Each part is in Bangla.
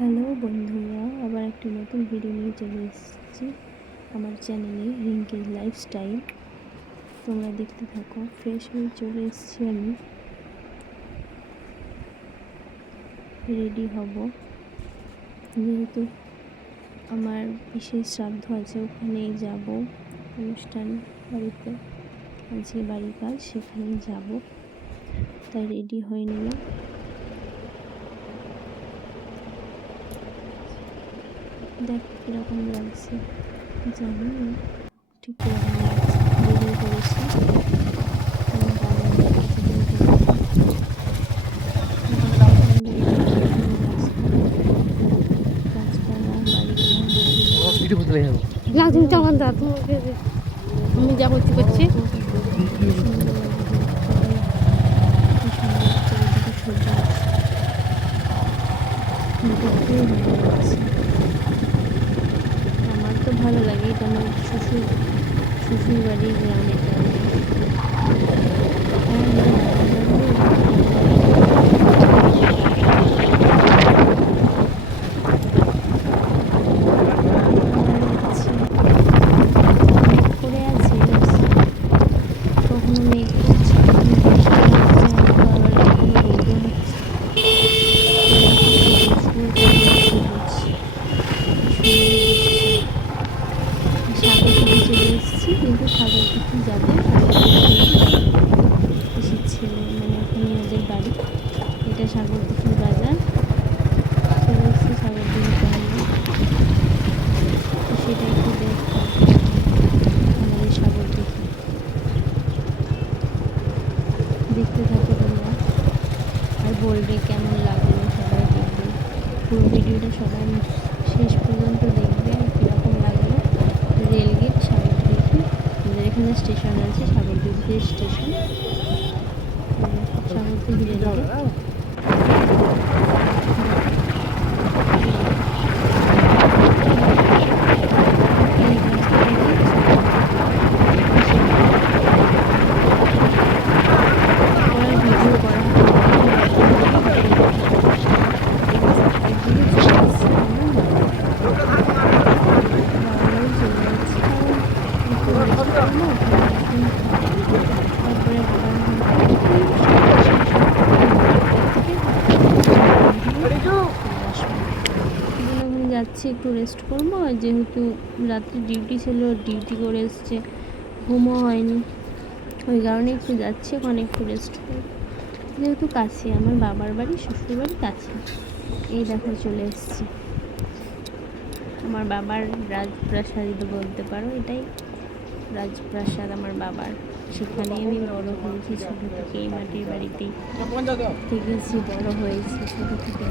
হ্যালো বন্ধুরা, আবার একটা নতুন ভিডিও নিয়ে চলে এসেছি আমার চ্যানেলে রিঙ্কির লাইফস্টাইল। তোমরা দেখতে থাকো। ফ্রেশ হয়ে চলে এসেছি, আমি রেডি হব যেহেতু আমার বিশেষ শ্রাদ্ধ আছে, ওখানেই যাব। অনুষ্ঠান বাড়িতে আজকে বাড়ির কাজ, সেখানেই যাব, তাই রেডি হয়ে নিলাম। দেখো কীরকম লাগছে, জানি না ঠিক কীরকম লাগছে। বেরিয়ে পড়েছি, আমি যা করছি করছি আমার তো ভালো লাগে। এটা আমার শ্বশুর বাড়ির গ্রামে। করে আছে, কখনো মেঘ করছে, কখনো বৃষ্টি হচ্ছে, আবার কখনো রোদও হচ্ছে। সাগর দিকে চলে এসেছি, কিন্তু সাগর দিকে যাবে পিসির ছেলে, মানে ওখানে ওদের বাড়ি। এটা সাগর দিঘির বাজার। চলে এসেছি সাগর দিঘির বাজার, সেটা একটু দেখো। আমাদের সাগর দিঘি দেখতে থাকো তোমরা, আর বলবে কেমন লাগলো। সবাই দেখবে পুরো ভিডিওটা, সবাই শেষ পর্যন্ত দেখবে আর কীরকম লাগলো। রেলগেট সাগরদিঘি, আমাদের এখানে স্টেশন আছে সাগরদিঘি স্টেশন, সাগরদিঘি রেলগেট। যাচ্ছি একটু রেস্ট করবো, আর যেহেতু রাত্রে ডিউটি ছিল, ডিউটি করে এসছে, ঘুমও হয়নি, ওই কারণে একটু যাচ্ছি ওখানে একটু রেস্ট করবো। যেহেতু কাছে আমার বাবার বাড়ি, শ্বশুর বাড়ি কাছে। এই দেখো চলে এসছি আমার বাবার রাজপ্রাসাদ বলতে পারো, এটাই রাজপ্রাসাদ আমার বাবার। সেখানে আমি বড় হয়েছি ছোটো থেকে, এই মাটির বাড়িতেই থেকেছি, বড় হয়েছি ছোটো থেকে।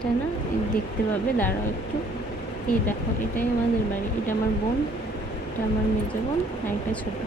এটা না দেখতে পাবে, দাঁড়াও একটু। এই দেখো, এটাই আমাদের বাড়ি। এটা আমার বোন, এটা আমার মেজো বোন, আর একটা ছোটো।